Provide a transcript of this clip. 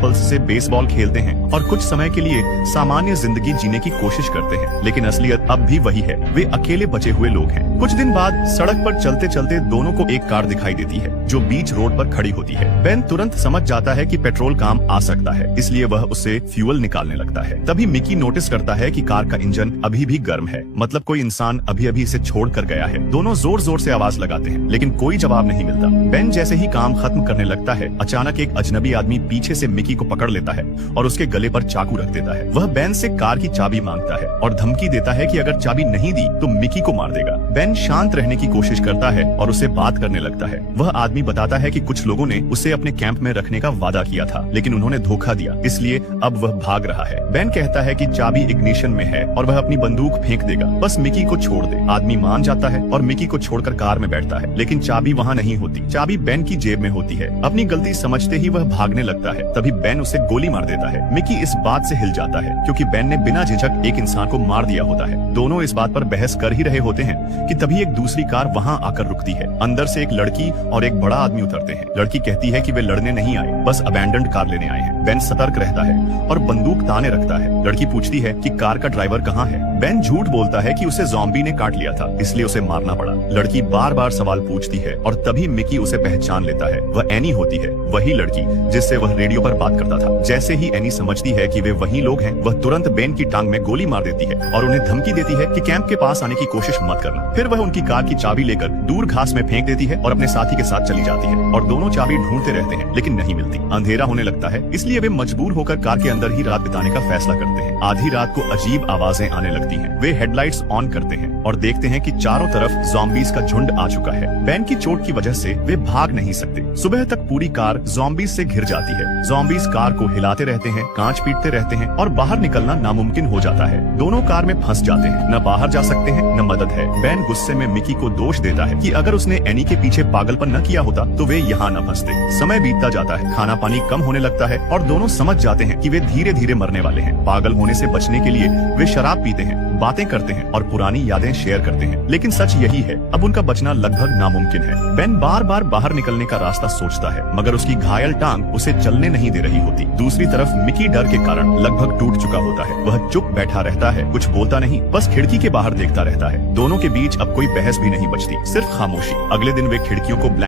Apples से baseball खेलते हैं और कुछ समय के लिए सामान्य जिंदगी जीने की कोशिश करते हैं, लेकिन असलियत अब भी वही है। वे अकेले बचे हुए लोग हैं। कुछ दिन बाद सड़क पर चलते चलते दोनों को एक कार दिखाई देती है जो बीच रोड पर खड़ी होती है। बेन तुरंत समझ जाता है कि पेट्रोल काम आ सकता है, इसलिए वह उससे फ्यूल निकालने लगता है। तभी मिकी नोटिस करता है कि कार का इंजन अभी भी गर्म है, मतलब कोई इंसान अभी अभी इसे छोड़ कर गया है। दोनों जोर जोर से आवाज लगाते हैं, लेकिन कोई जवाब नहीं मिलता। बेन जैसे ही काम खत्म करने लगता है, अचानक एक अजनबी आदमी पीछे से मिकी को पकड़ लेता है और उसके गले पर चाकू रख देता है। वह बेन से कार की चाबी मांगता है और धमकी देता है कि अगर चाबी नहीं दी तो मिकी को मार देगा। बेन शांत रहने की कोशिश करता है और उसे बात करने लगता है। वह आदमी बताता है कि कुछ लोगों ने उसे अपने कैंप में रखने का वादा किया था, लेकिन उन्होंने धोखा दिया, इसलिए अब वह भाग रहा है। बेन कहता है कि चाबी इग्निशन में है और वह अपनी बंदूक फेंक देगा, बस मिकी को छोड़ दे। आदमी मान जाता है और मिकी को छोड़कर कार में बैठता है, लेकिन चाबी वहाँ नहीं होती। चाबी बेन की जेब में होती है। अपनी गलती समझते ही वह भागने लगता है। तभी बेन उसे गोली मार देता है। मिकी इस बात से हिल जाता है क्योंकि बेन ने बिना झिझक एक इंसान को मार दिया होता है। दोनों इस बात पर बहस कर ही रहे होते हैं कि तभी एक दूसरी कार वहाँ आकर रुकती है। अंदर से एक लड़की और एक बड़ा आदमी उतरते हैं। लड़की कहती है कि वे लड़ने नहीं आए, बस अबैंडन्ड कार लेने आए हैं। बेन सतर्क रहता है और बंदूक ताने रखता है। लड़की पूछती है कि कार का ड्राइवर कहाँ है। बेन झूठ बोलता है कि उसे ज़ॉम्बी ने काट लिया था, इसलिए उसे मारना पड़ा। लड़की बार बार सवाल पूछती है और तभी मिकी उसे पहचान लेता है। वह एनी होती है, वही लड़की जिससे वह रेडियो पर बात करता था। जैसे ही एनी समझती है कि वे वही लोग हैं, वह तुरंत बेन की टांग में गोली मार देती है और उन्हें धमकी देती है कि कैंप के पास आने की कोशिश मत करना। फिर वह उनकी कार की चाबी लेकर दूर घास में फेंक देती है और अपने साथी के साथ चली जाती है और दोनों चाबी ढूंढते रहते हैं, लेकिन नहीं मिलती। अंधेरा होने लगता है, इसलिए वे मजबूर होकर कार के अंदर ही रात बिताने का फैसला करते हैं। आधी रात को अजीब आवाजें आने लगती हैं। वे हेडलाइट्स ऑन करते हैं और देखते हैं कि चारों तरफ ज़ॉम्बीज का झुंड आ चुका है। बेन की चोट की वजह से वे भाग नहीं सकते। सुबह तक पूरी कार ज़ॉम्बीज से घिर जाती है। ज़ॉम्बीज कार को हिलाते रहते हैं, कांच पीटते रहते हैं और बाहर निकलना नामुमकिन हो जाता है। दोनों कार में फंस जाते हैं, न बाहर जा सकते हैं न मदद है। बेन गुस्से में मिकी को दोष देता है कि अगर उसने एनी के पीछे पागलपन न किया होता तो वे यहाँ न फंसते। समय बीतता जाता है, खाना पानी कम होने लगता है और दोनों समझ जाते हैं कि वे धीरे धीरे मरने वाले हैं। पागल होने से बचने के लिए वे शराब पीते हैं, बातें करते हैं और पुरानी यादें शेयर करते हैं, लेकिन सच यही है, अब उनका बचना लगभग नामुमकिन है। बेन बार बार बाहर निकलने का रास्ता सोचता है, मगर उसकी घायल टांग उसे चलने नहीं दे रही होती। दूसरी तरफ मिकी डर के कारण लगभग टूट चुका होता है। वह चुप बैठा रहता है, कुछ बोलता नहीं, बस खिड़की के बाहर देखता रहता है। दोनों के बीच अब कोई बहस भी नहीं बचती, सिर्फ खामोशी। अगले दिन वे खिड़कियों को